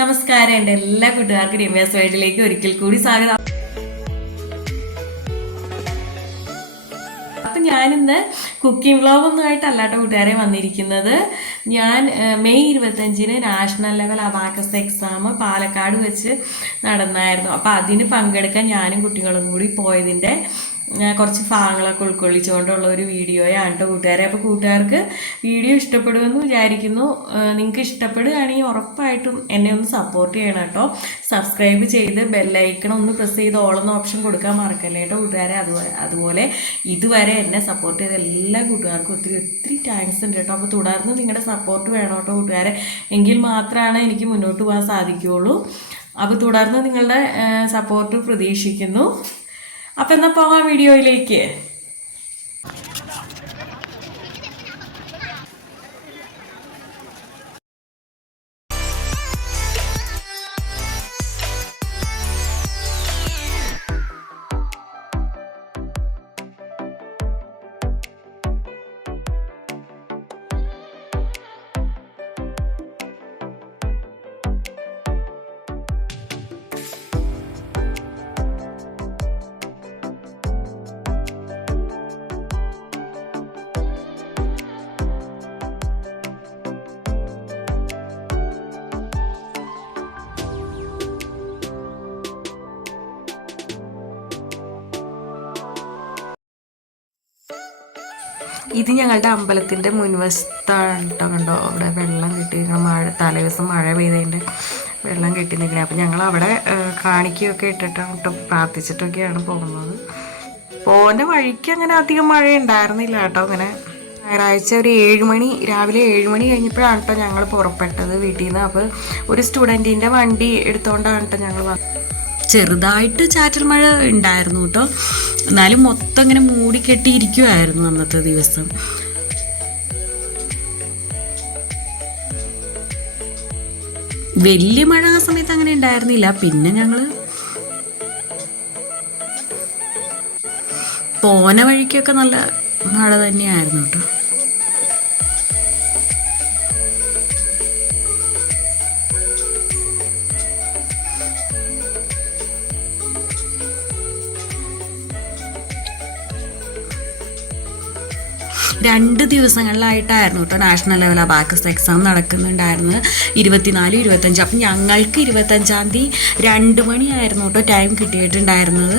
നമസ്കാരം എന്റെ എല്ലാ കൂട്ടുകാർക്കും രമ്യാസ് വേൾഡിലേക്ക് ഒരിക്കൽ കൂടി സ്വാഗതം. അപ്പൊ ഞാനിന്ന് കുക്കിംഗ് വ്ളോഗൊന്നും ആയിട്ടല്ല കേട്ടോ കൂട്ടുകാരെ വന്നിരിക്കുന്നത്. ഞാൻ മെയ് ഇരുപത്തഞ്ചിന് national level abacus exam Palakkad വെച്ച് നടന്നായിരുന്നു. അപ്പൊ അതിന് പങ്കെടുക്കാൻ ഞാനും കുട്ടികളും കൂടി പോയതിന്റെ കുറച്ച് ഭാഗങ്ങളൊക്കെ ഉൾക്കൊള്ളിച്ചുകൊണ്ടുള്ള ഒരു വീഡിയോയാണ് കേട്ടോ കൂട്ടുകാരെ. അപ്പോൾ കൂട്ടുകാർക്ക് വീഡിയോ ഇഷ്ടപ്പെടുമെന്ന് വിചാരിക്കുന്നു. നിങ്ങൾക്ക് ഇഷ്ടപ്പെടുകയാണെങ്കിൽ ഉറപ്പായിട്ടും എന്നെ ഒന്ന് സപ്പോർട്ട് ചെയ്യണം കേട്ടോ. സബ്സ്ക്രൈബ് ചെയ്ത് ബെല്ലൈക്കണം ഒന്ന് പ്രസ് ചെയ്ത് ഓളെന്ന ഓപ്ഷൻ കൊടുക്കാൻ മറക്കല്ലേ കേട്ടോ കൂട്ടുകാരെ. അതുപോലെ അതുപോലെ ഇതുവരെ എന്നെ സപ്പോർട്ട് ചെയ്ത എല്ലാ കൂട്ടുകാർക്കും ഒത്തിരി ഒത്തിരി താങ്ക്സ് ഉണ്ട് കേട്ടോ അപ്പോൾ തുടർന്ന് നിങ്ങളുടെ സപ്പോർട്ട് വേണം കേട്ടോ കൂട്ടുകാരെ. എങ്കിൽ മാത്രമാണ് എനിക്ക് മുന്നോട്ട് പോകാൻ സാധിക്കുകയുള്ളൂ. അപ്പോൾ തുടർന്ന് നിങ്ങളുടെ സപ്പോർട്ട് പ്രതീക്ഷിക്കുന്നു. അപ്പോൾ എന്നാൽ പോകാം വീഡിയോയിലേക്ക്. ഇത് ഞങ്ങളുടെ അമ്പലത്തിന്റെ മുൻവശത്താണ് കേട്ടോ കണ്ടോ? അവിടെ വെള്ളം കെട്ടി മഴ തലേദിവസം മഴ പെയ്തതിന്റെ വെള്ളം കെട്ടി നിൽക്കുന്നത് അപ്പം ഞങ്ങൾ അവിടെ കാണിക്കുകയൊക്കെ ഇട്ടിട്ടാണ് കേട്ടോ പ്രാർത്ഥിച്ചിട്ടൊക്കെയാണ് പോകുന്നത്. പോകുന്ന വഴിക്ക് അങ്ങനെ അധികം മഴ ഉണ്ടായിരുന്നില്ല കേട്ടോ. അങ്ങനെ ഞായറാഴ്ച ഒരു ഏഴ് മണി രാവിലെ ഏഴ് മണി കഴിഞ്ഞപ്പോഴാണ് കേട്ടോ ഞങ്ങൾ പുറപ്പെട്ടത് വീട്ടിൽ നിന്ന്. അപ്പോൾ ഒരു സ്റ്റുഡന്റിന്റെ വണ്ടി എടുത്തുകൊണ്ടാണ് കേട്ടോ ഞങ്ങൾ വന്നത്. ചെറുതായിട്ട് ചാറ്റൽ മഴ ഉണ്ടായിരുന്നു കേട്ടോ. എന്നാലും മൊത്തം ഇങ്ങനെ മൂടിക്കെട്ടിയിരിക്കുമായിരുന്നു അന്നത്തെ ദിവസം. വലിയ മഴ ആ സമയത്ത് അങ്ങനെ ഉണ്ടായിരുന്നില്ല. പിന്നെ ഞങ്ങൾ പോന വഴിക്കൊക്കെ നല്ല മഴ തന്നെയായിരുന്നു കേട്ടോ. രണ്ട് ദിവസങ്ങളിലായിട്ടായിരുന്നു കേട്ടോ നാഷണൽ ലെവൽ അബാക്കസ് എക്സാം നടക്കുന്നുണ്ടായിരുന്നത്. ഇരുപത്തിനാല് ഇരുപത്തഞ്ച്. അപ്പം ഞങ്ങൾക്ക് ഇരുപത്തഞ്ചാം തീയതി രണ്ട് മണിയായിരുന്നു കേട്ടോ ടൈം കിട്ടിയിട്ടുണ്ടായിരുന്നത്.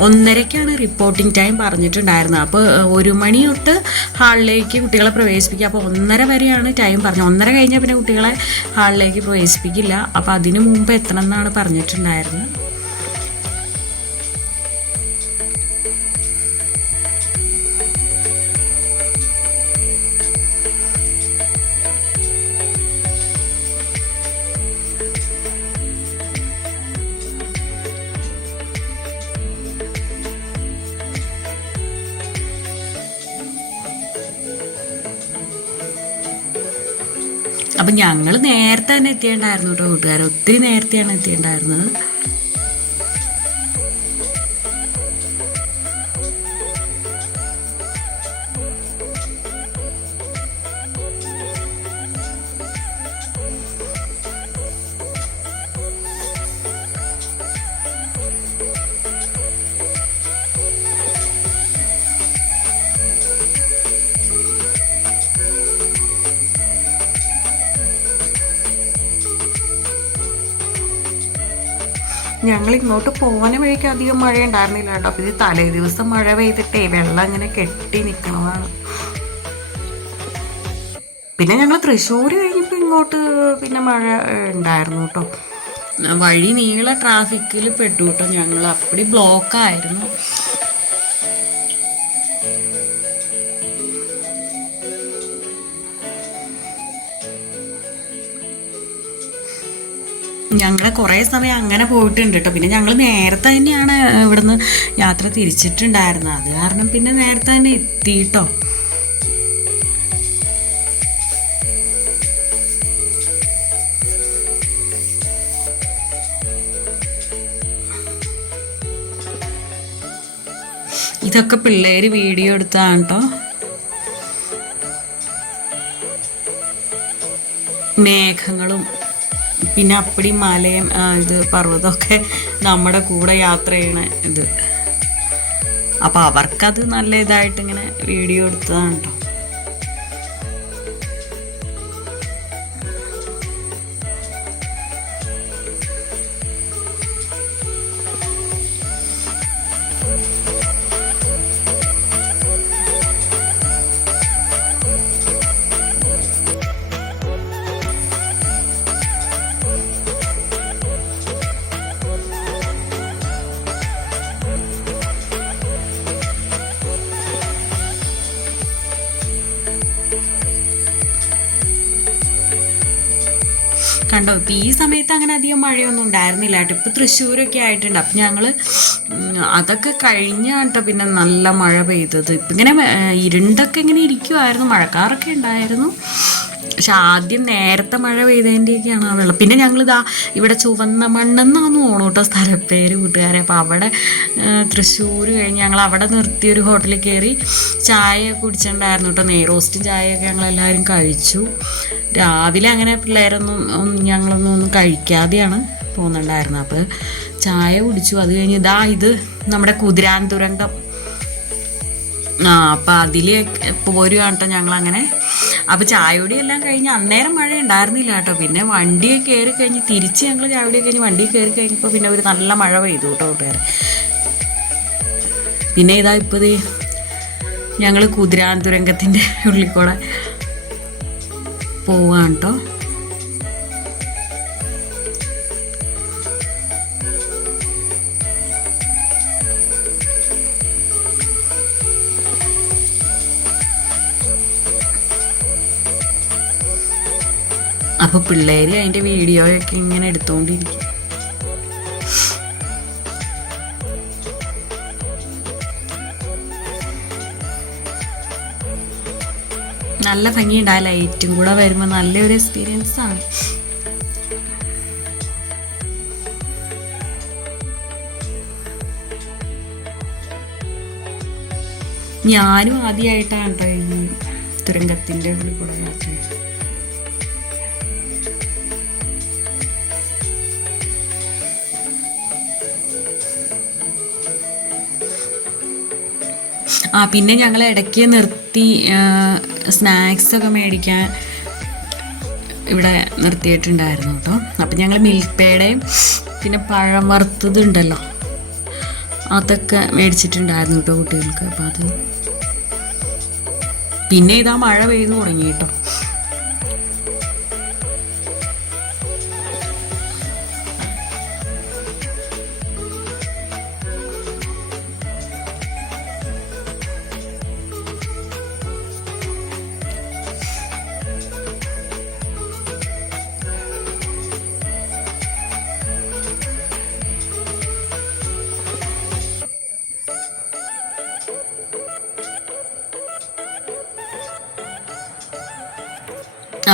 ഒന്നരയ്ക്കാണ് റിപ്പോർട്ടിംഗ് ടൈം പറഞ്ഞിട്ടുണ്ടായിരുന്നത്. അപ്പോൾ ഒരു മണി തൊട്ട് ഹാളിലേക്ക് കുട്ടികളെ പ്രവേശിപ്പിക്കുക. അപ്പോൾ ഒന്നര വരെയാണ് ടൈം പറഞ്ഞത്. ഒന്നര കഴിഞ്ഞാൽ പിന്നെ കുട്ടികളെ ഹാളിലേക്ക് പ്രവേശിപ്പിക്കില്ല. അപ്പോൾ അതിനു മുമ്പ് എത്തണം എന്നാണ് പറഞ്ഞിട്ടുണ്ടായിരുന്നത്. അപ്പം ഞങ്ങൾ നേരത്തെ തന്നെ എത്തിയിട്ടുണ്ടായിരുന്നു കേട്ടോ കൂട്ടുകാരെ. ഒത്തിരി നേരത്തെയാണ് എത്തിയിട്ടുണ്ടായിരുന്നത്. ഞങ്ങൾ ഇങ്ങോട്ട് പോകുന്ന വഴിക്ക് അധികം മഴ ഉണ്ടായിരുന്നില്ല കേട്ടോ. അപ്പോൾ ഇത് തലേ ദിവസം മഴ പെയ്തിട്ടേ വെള്ളം അങ്ങനെ കെട്ടി നിൽക്കുന്നതാണ് പിന്നെ ഞങ്ങൾ തൃശ്ശൂർ കഴിഞ്ഞപ്പോൾ ഇങ്ങോട്ട് പിന്നെ മഴ ഉണ്ടായിരുന്നു കേട്ടോ. വഴി നീള ട്രാഫിക്കിൽ പെട്ടു കേട്ടോ ഞങ്ങൾ അപ്പടി ബ്ലോക്കായിരുന്നു ഞങ്ങൾ കുറേ സമയം അങ്ങനെ പോയിട്ടുണ്ട് കേട്ടോ പിന്നെ ഞങ്ങൾ നേരത്തെ തന്നെയാണ് ഇവിടുന്ന് യാത്ര തിരിച്ചിട്ടുണ്ടായിരുന്നത്. അത് കാരണം പിന്നെ നേരത്തെ തന്നെ എത്തി കേട്ടോ ഇതൊക്കെ പിള്ളേര് വീഡിയോ എടുത്തതാണ് കേട്ടോ മേഘങ്ങളും പിന്നെ അപ്പടി മലയും ഇത് പർവതമൊക്കെ നമ്മുടെ കൂടെ യാത്ര ചെയ്യണ ഇത്. അപ്പോൾ അവർക്കത് നല്ല ഇതായിട്ട് ഇങ്ങനെ വീഡിയോ എടുത്തതാണ് കേട്ടോ കണ്ടോ? ഇപ്പം ഈ സമയത്ത് അങ്ങനെ അധികം മഴയൊന്നും ഉണ്ടായിരുന്നില്ല കേട്ടോ. ഇപ്പം തൃശ്ശൂരൊക്കെ ആയിട്ടുണ്ട്. അപ്പം ഞങ്ങൾ അതൊക്കെ കഴിഞ്ഞാട്ടോ കേട്ടോ പിന്നെ നല്ല മഴ പെയ്തത്. ഇപ്പം ഇങ്ങനെ ഇരുണ്ടൊക്കെ ഇങ്ങനെ ഇരിക്കുമായിരുന്നു മഴക്കാറൊക്കെ ഉണ്ടായിരുന്നു. പക്ഷെ ആദ്യം നേരത്തെ മഴ പെയ്തതിന്റെയൊക്കെയാണ് ആ വെള്ളം. പിന്നെ ഞങ്ങളിതാ ഇവിടെ ചുവന്ന മണ്ണെന്നാന്ന് തോന്നുന്നു കേട്ടോ സ്ഥലപ്പേര് കൂട്ടുകാരെ. അപ്പോൾ അവിടെ തൃശ്ശൂർ കഴിഞ്ഞ് ഞങ്ങൾ അവിടെ നിർത്തി ഒരു ഹോട്ടലിൽ കയറി ചായ കുടിച്ചിട്ടുണ്ടായിരുന്നു കേട്ടോ. നെയ്റോസ്റ്റും ചായയൊക്കെ ഞങ്ങളെല്ലാവരും കഴിച്ചു. രാവിലെ അങ്ങനെ പിള്ളേരൊന്നും ഞങ്ങളൊന്നും ഒന്നും കഴിക്കാതെയാണ് പോകുന്നുണ്ടായിരുന്നത്. അപ്പോൾ ചായ കുടിച്ചു. അത് കഴിഞ്ഞ് ഇതാ ഇത് നമ്മുടെ കുതിരാൻ തുരങ്കം. ആ അപ്പം അതിൽ പോരുകയാണ് കേട്ടോ ഞങ്ങളങ്ങനെ അപ്പോൾ ചായയോടി എല്ലാം കഴിഞ്ഞ് അന്നേരം മഴ ഉണ്ടായിരുന്നില്ല കേട്ടോ. പിന്നെ വണ്ടി കയറി കഴിഞ്ഞ് തിരിച്ച് ഞങ്ങൾ ചായയോടി കഴിഞ്ഞ് വണ്ടി കയറി കഴിഞ്ഞപ്പോൾ പിന്നെ ഒരു നല്ല മഴ പെയ്തു കേട്ടോ കൂട്ടുകാരെ പിന്നെ ഇതാ ഇപ്പോൾ ഞങ്ങൾ കുതിരാൻ തുരങ്കത്തിന്റെ ഉള്ളിൽ കൂടെ പോവാണ് കേട്ടോ. അപ്പോൾ പിള്ളേര് അതിന്റെ വീഡിയോയൊക്കെ ഇങ്ങനെ എടുത്തുകൊണ്ടിരിക്കും നല്ല ഭംഗിയുണ്ട് ആ ലൈറ്റും കൂടെ വരുമ്പോൾ നല്ലൊരു എക്സ്പീരിയൻസ് ആണ്. ഞാനും ആദ്യമായിട്ടാണ് കേട്ടോ ഈ തുരങ്കത്തിന്റെ ഉള്ളിൽ കൂടെ യാത്ര ആ പിന്നെ ഞങ്ങൾ ഇടയ്ക്ക് നിർത്തി സ്നാക്സ് ഒക്കെ മേടിക്കാൻ ഇവിടെ നിർത്തിയിട്ടുണ്ടായിരുന്നു കേട്ടോ. അപ്പം ഞങ്ങൾ മിൽക്ക് പേടയും പിന്നെ പഴം വറുത്തത് ഉണ്ടല്ലോ. അതൊക്കെ മേടിച്ചിട്ടുണ്ടായിരുന്നു കേട്ടോ കുട്ടികൾക്ക്. അപ്പം അത് പിന്നെ ഇതാ മഴ പെയ്തു തുടങ്ങി കേട്ടോ.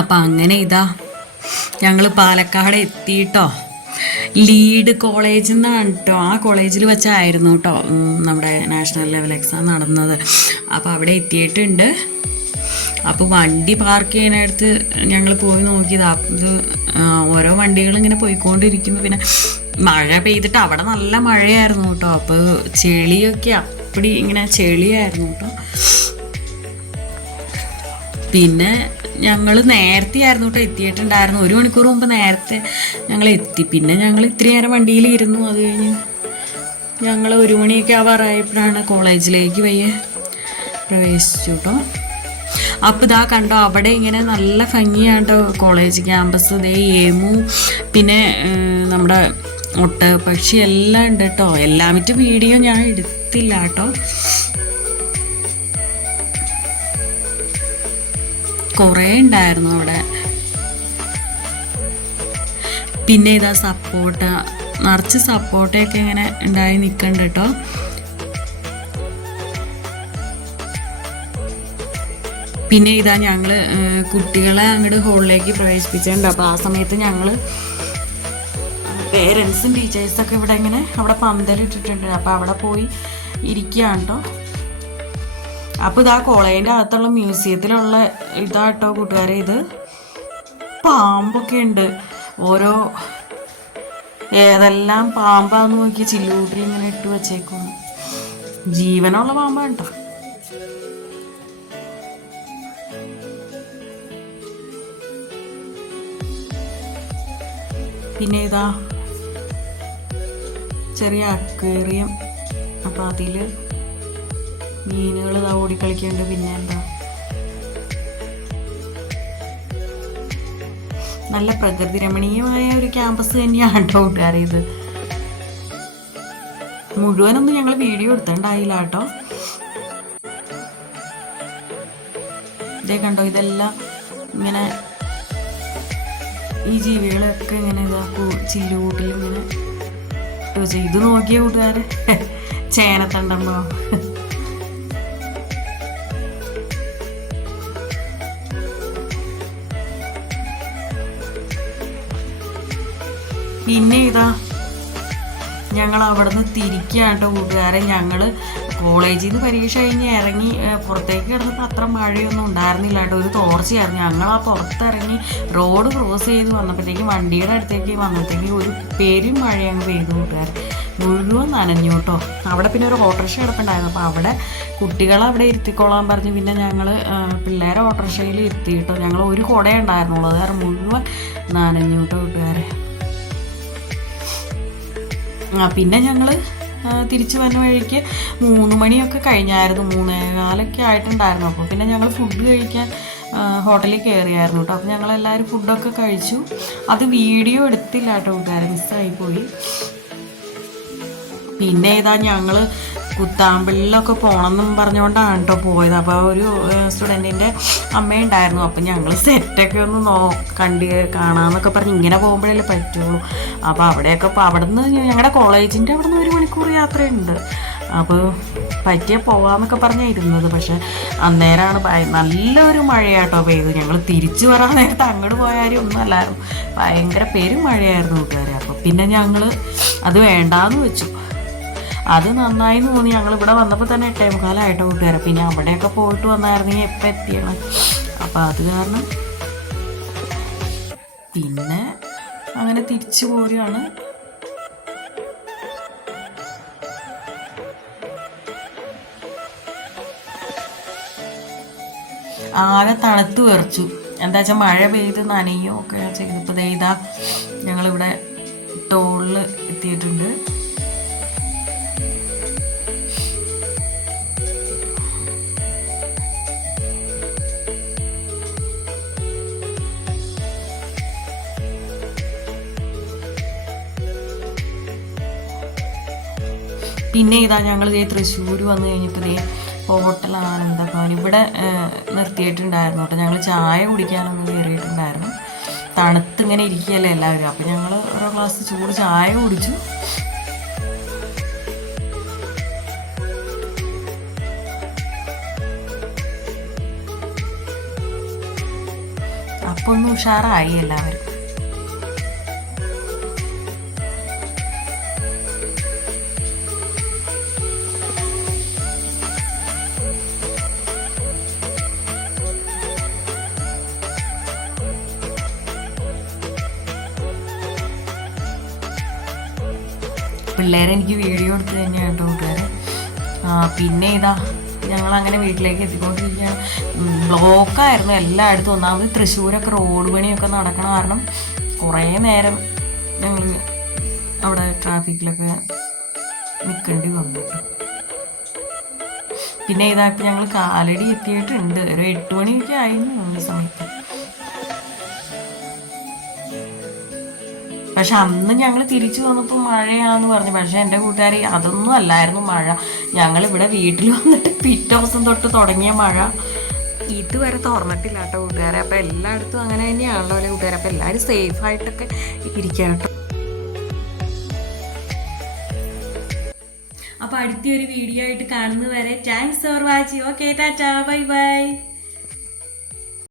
അപ്പം അങ്ങനെ ഇതാ. ഞങ്ങൾ പാലക്കാട് എത്തിയിട്ടോ ലീഡ് കോളേജിൽ നിന്നാണ് കേട്ടോ ആ കോളേജിൽ വെച്ചായിരുന്നു കേട്ടോ നമ്മുടെ നാഷണൽ ലെവൽ എക്സാം നടന്നത്. അപ്പോൾ അവിടെ എത്തിയിട്ടുണ്ട്. അപ്പോൾ വണ്ടി പാർക്ക് ചെയ്യാനടുത്ത് ഞങ്ങൾ പോയി നോക്കിയത്. അത് ഓരോ വണ്ടികൾ ഇങ്ങനെ പോയിക്കൊണ്ടിരിക്കുന്നു. പിന്നെ മഴ പെയ്തിട്ട് അവിടെ നല്ല മഴയായിരുന്നു കേട്ടോ അപ്പോൾ ചെളിയൊക്കെ അപ്പടി ഇങ്ങനെ ചെളിയായിരുന്നു കേട്ടോ പിന്നെ ഞങ്ങൾ നേരത്തെ ആയിരുന്നു കേട്ടോ എത്തിയിട്ടുണ്ടായിരുന്നു ഒരു മണിക്കൂർ മുമ്പ് നേരത്തെ ഞങ്ങൾ എത്തി. പിന്നെ ഞങ്ങൾ ഇത്രയും നേരം വണ്ടിയിൽ ഇരുന്നു അത് കഴിഞ്ഞ് ഞങ്ങൾ ഒരു മണിയൊക്കെ ആവാറായപ്പോഴാണ് കോളേജിലേക്ക് പയ്യെ പ്രവേശിച്ചു കേട്ടോ അപ്പോൾ ഇതാ കണ്ടോ അവിടെ ഇങ്ങനെ നല്ല ഭംഗിയാണ് കോളേജ് ക്യാമ്പസ്. ഇതേ ഏമു പിന്നെ നമ്മുടെ ഒട്ട പക്ഷി എല്ലാം ഉണ്ട് കേട്ടോ എല്ലാമിറ്റ് വീഡിയോ ഞാൻ എടുത്തില്ല കേട്ടോ കുറേ ഉണ്ടായിരുന്നു അവിടെ. പിന്നെ ഇതാ സപ്പോട്ട നിറച്ച് സപ്പോട്ടയൊക്കെ ഇങ്ങനെ ഉണ്ടായി നിൽക്കണ്ട കേട്ടോ പിന്നെ ഇതാ ഞങ്ങൾ കുട്ടികളെ അങ്ങോട്ട് ഹോളിലേക്ക് പ്രവേശിപ്പിച്ചിട്ടുണ്ട്. അപ്പോൾ ആ സമയത്ത് ഞങ്ങൾ പേരൻസും ടീച്ചേഴ്സൊക്കെ ഇവിടെ ഇങ്ങനെ അവിടെ പന്തലിട്ടിട്ടുണ്ട്. അപ്പോൾ അവിടെ പോയി ഇരിക്കുകയാണ് കേട്ടോ അപ്പോൾ ഇതാ കോളേജിന്റെ അകത്തുള്ള മ്യൂസിയത്തിലുള്ള ഇതാട്ടോ കൂട്ടുകാരെ ഇത്. പാമ്പൊക്കെ ഉണ്ട്. ഓരോ ഏതെല്ലാം പാമ്പാന്ന് നോക്കി ചില്ലൂട്ടിൽ ഇങ്ങനെ ഇട്ട് വെച്ചേക്കും ജീവനുള്ള പാമ്പാണ് കേട്ടോ. പിന്നെ ഇതാ ചെറിയ അക്വേറിയം. അപ്പം അതിൽ മീനുകൾ ഇതാ ഓടിക്കളിക്കുന്നുണ്ട്. പിന്നെ എന്താ നല്ല പ്രകൃതി രമണീയമായ ഒരു ക്യാമ്പസ് തന്നെയാണ് കേട്ടോ കൂട്ടുകാരെ ഇത്. മുഴുവനൊന്നും ഞങ്ങൾ വീഡിയോ എടുത്തിട്ടുണ്ടായില്ല കേട്ടോ. ഇതേ കണ്ടോ ഇതെല്ലാം ഇങ്ങനെ ഈ ജീവികളൊക്കെ ഇങ്ങനെ ഇതാ ചില്ലുകൂട്ടിൽ ഇങ്ങനെ ഇത് നോക്കിയ കൂട്ടുകാർ ചേനത്തണ്ടെന്നോ പിന്നെ ഇതാ ഞങ്ങൾ അവിടുന്ന് തിരിക്കുകയാട്ടോ കൂട്ടുകാരെ. ഞങ്ങൾ കോളേജിൽ നിന്ന് പരീക്ഷ കഴിഞ്ഞ് ഇറങ്ങി പുറത്തേക്ക് കിടന്നപ്പോൾ അത്ര മഴയൊന്നും ഉണ്ടായിരുന്നില്ല കേട്ടോ ഒരു തോർച്ചയായിരുന്നു. ഞങ്ങൾ ആ പുറത്തിറങ്ങി റോഡ് ക്രോസ് ചെയ്ത് വന്നപ്പോഴത്തേക്കും വണ്ടിയുടെ അടുത്തേക്ക് വന്നപ്പോഴത്തേക്ക് ഒരു പെരും മഴ അങ്ങ് പെയ്തു കൂട്ടുകാർ മുഴുവൻ നനഞ്ഞു കേട്ടോ അവിടെ പിന്നെ ഒരു ഓട്ടോറിക്ഷ കിടപ്പുണ്ടായിരുന്നു. അപ്പോൾ അവിടെ കുട്ടികളെ അവിടെ ഇരുത്തിക്കോളാൻ പറഞ്ഞ് പിന്നെ ഞങ്ങൾ പിള്ളേരെ ഓട്ടോറിക്ഷയിൽ ഇരുത്തി കേട്ടോ ഞങ്ങൾ ഒരു കുടയുണ്ടായിരുന്നുള്ളൂ. കാരണം മുഴുവൻ നനഞ്ഞു കേട്ടോ കൂട്ടുകാരെ. പിന്നെ ഞങ്ങൾ തിരിച്ചു വന്ന വഴിക്ക് മൂന്ന് മണിയൊക്കെ കഴിഞ്ഞായിരുന്നു. മൂന്നേ കാലൊക്കെ ആയിട്ടുണ്ടായിരുന്നു. അപ്പോൾ പിന്നെ ഞങ്ങൾ ഫുഡ് കഴിക്കാൻ ഹോട്ടലിൽ കയറിയായിരുന്നു കേട്ടോ. അപ്പോൾ ഞങ്ങളെല്ലാവരും ഫുഡൊക്കെ കഴിച്ചു. അത് വീഡിയോ എടുത്തില്ല കേട്ടോ. കൂട്ടുകാരെ മിസ്സായിപ്പോയി പിന്നെ ഏതാ ഞങ്ങൾ കുത്താമ്പള്ളിലൊക്കെ പോകണമെന്നും പറഞ്ഞുകൊണ്ടാണ് കേട്ടോ പോയത്. അപ്പോൾ ഒരു സ്റ്റുഡന്റിന്റെ അമ്മയുണ്ടായിരുന്നു അപ്പം ഞങ്ങൾ സെറ്റൊക്കെ ഒന്ന് നോ കണ്ട് കാണാമെന്നൊക്കെ പറഞ്ഞ് ഇങ്ങനെ പോകുമ്പോഴല്ലേ പറ്റുള്ളൂ. അപ്പോൾ അവിടെയൊക്കെ ഇപ്പോൾ അവിടെ നിന്ന് ഞങ്ങളുടെ കോളേജിന്റെ അവിടെ നിന്ന് ഒരു മണിക്കൂർ യാത്രയുണ്ട്. അപ്പോൾ പറ്റിയ പോകാമെന്നൊക്കെ പറഞ്ഞാൽ ഇരുന്നത് പക്ഷെ അന്നേരമാണ് നല്ലൊരു മഴയാട്ടോ പെയ്ത്. ഞങ്ങൾ തിരിച്ചു വരാൻ നേരത്തെ അങ്ങോട്ട് പോയാലും ഒന്നും അല്ലായിരുന്നു ഭയങ്കര പെരും മഴയായിരുന്നു കൂട്ടുകാരെ അപ്പോൾ പിന്നെ ഞങ്ങൾ അത് വേണ്ടാന്ന് വെച്ചു. അത് നന്നായി തോന്നി. ഞങ്ങൾ ഇവിടെ വന്നപ്പോൾ തന്നെ എട്ടേ മുക്കാലായിട്ട് കൂട്ടുകാരെ. പിന്നെ അവിടെയൊക്കെ പോയിട്ട് വന്നായിരുന്നെങ്കിൽ എപ്പോൾ എത്തിയാണ്. അപ്പോൾ അത് കാരണം പിന്നെ അങ്ങനെ തിരിച്ചു പോരുകയാണ് ആകെ തണുത്ത് വിറച്ചു. എന്താ വെച്ചാൽ മഴ പെയ്ത് നനയും ഒക്കെ ചെയ്തപ്പോൾ ഇതാ ഞങ്ങളിവിടെ ടോളിൽ എത്തിയിട്ടുണ്ട്. പിന്നെ ഇതാ ഞങ്ങൾ ഇതേ തൃശ്ശൂർ വന്നു കഴിഞ്ഞപ്പോൾ ഇതേ ഹോട്ടൽ ആനന്ദഭവൻ ഇവിടെ നിർത്തിയിട്ടുണ്ടായിരുന്നു കേട്ടോ. ഞങ്ങൾ ചായ കുടിക്കാനൊന്നും കയറിയിട്ടുണ്ടായിരുന്നു തണുത്തിങ്ങനെ ഇരിക്കുകയല്ലേ എല്ലാവരും. അപ്പം ഞങ്ങൾ ഓരോ ഗ്ലാസ് ചൂട് ചായ കുടിച്ചു. അപ്പോൾ ഉഷാറായി എല്ലാവരും. പിള്ളേരെ എനിക്ക് വീഡിയോ എടുത്ത് തന്നെയാണ് കേട്ടോ കൂട്ടുകാരെ. പിന്നെ ഇതാ ഞങ്ങൾ അങ്ങനെ വീട്ടിലേക്ക് എത്തിക്കൊണ്ടിരിക്കുകയാണ്. ബ്ലോക്കായിരുന്നു എല്ലായിടത്തും. ഒന്നാമത് തൃശ്ശൂരൊക്കെ റോഡ് പണിയൊക്കെ നടക്കണ കാരണം കുറേ നേരം ഞങ്ങൾ അവിടെ ട്രാഫിക്കിലൊക്കെ നിൽക്കേണ്ടി വന്നു പിന്നെ ഇതാക്കി ഞങ്ങൾ കാലടി എത്തിയിട്ടുണ്ട്. ഒരു എട്ട് മണിയൊക്കെ ആയിരുന്നു സമയത്ത്. പക്ഷെ അന്ന് ഞങ്ങൾ തിരിച്ചു വന്നപ്പോൾ മഴയാന്ന് പറഞ്ഞു. പക്ഷെ എന്റെ കൂട്ടുകാരി അതൊന്നും അല്ലായിരുന്നു മഴ. ഞങ്ങൾ ഇവിടെ വീട്ടിൽ വന്നിട്ട് പിറ്റേ ദിവസം തൊട്ട് തുടങ്ങിയ മഴ. ഇതുവരെ തുറന്നിട്ടില്ല കേട്ടോ കൂട്ടുകാരെ. അപ്പം എല്ലായിടത്തും അങ്ങനെ തന്നെയാണല്ലോ അല്ലേ കൂട്ടുകാരെ? അപ്പം എല്ലാവരും സേഫ് ആയിട്ടൊക്കെ ഇരിക്കുക കേട്ടോ അപ്പോൾ അടുത്തൊരു വീഡിയോ ആയിട്ട് കാണുന്നവരെ thanks for watching okay tata bye bye